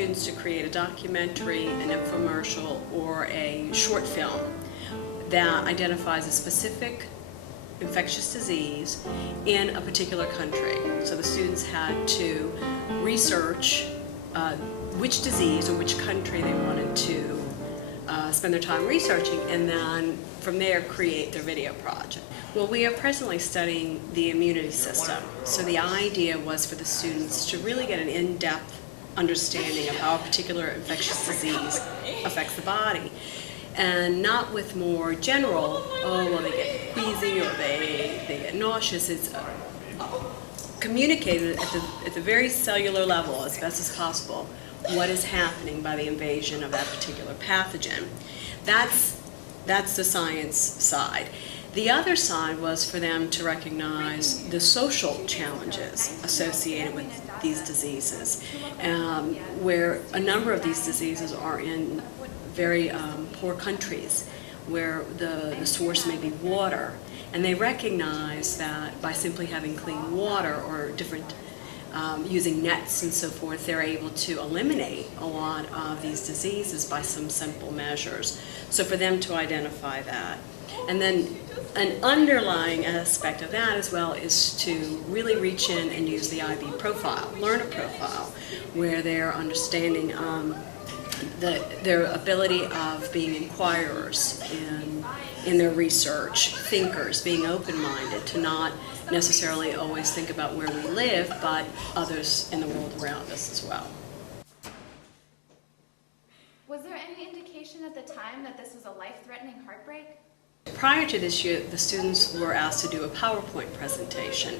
students to create a documentary, an infomercial, or a short film that identifies a specific infectious disease in a particular country. So the students had to research which disease or which country they wanted to spend their time researching, and then from there create their video project. Well, we are presently studying the immunity system. So the idea was for the students to really get an in-depth understanding of how a particular infectious disease affects the body. And not with more general, oh, well, they get queasy or they get nauseous. It's communicated at the very cellular level as best as possible what is happening by the invasion of that particular pathogen. That's the science side. The other side was for them to recognize the social challenges associated with these diseases, where a number of these diseases are in very poor countries where the source may be water, and they recognize that by simply having clean water or different using nets and so forth, they're able to eliminate a lot of these diseases by some simple measures. So for them to identify that. And then an underlying aspect of that as well is to really reach in and use the IB profile, learner profile, where they're understanding their ability of being inquirers in their research, thinkers, being open-minded, to not necessarily always think about where we live, but others in the world around us as well. Was there any indication at the time that this was a life-threatening heartbreak? Prior to this year, the students were asked to do a PowerPoint presentation.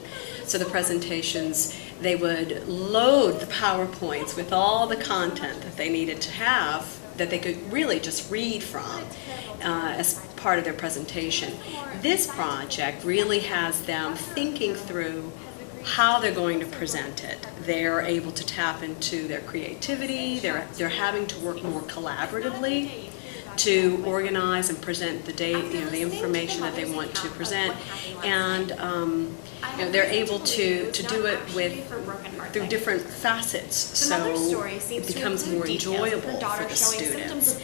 So the presentations, they would load the PowerPoints with all the content that they needed to have that they could really just read from as part of their presentation. This project really has them thinking through how they're going to present it. They're able to tap into their creativity. They're having to work more collaboratively to organize and present the information that they want to present, and they're able to do it through different facets, so it becomes more enjoyable for the students.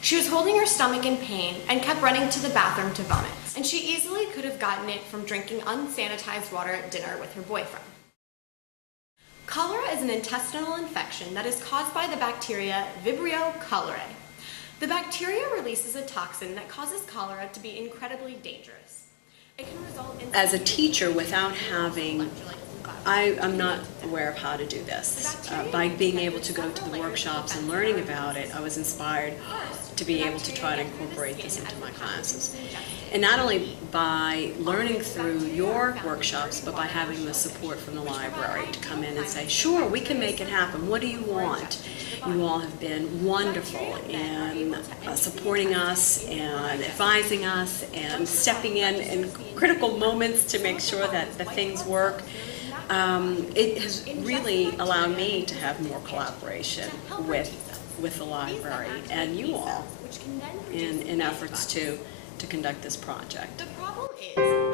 She was holding her stomach in pain and kept running to the bathroom to vomit, and she easily could have gotten it from drinking unsanitized water at dinner with her boyfriend. Cholera is an intestinal infection that is caused by the bacteria Vibrio cholerae. The bacteria releases a toxin that causes cholera to be incredibly dangerous. It can result in... As a teacher, without having, I'm not aware of how to do this. By being able to go to the workshops and learning about it, I was inspired to be able to try to incorporate this into my classes. And not only by learning through your workshops, but by having the support from the library to come in and say, sure, we can make it happen. What do you want? You all have been wonderful in supporting us and advising us and stepping in critical moments to make sure that the things work. It has really allowed me to have more collaboration with the library and you all in efforts to conduct this project. The problem is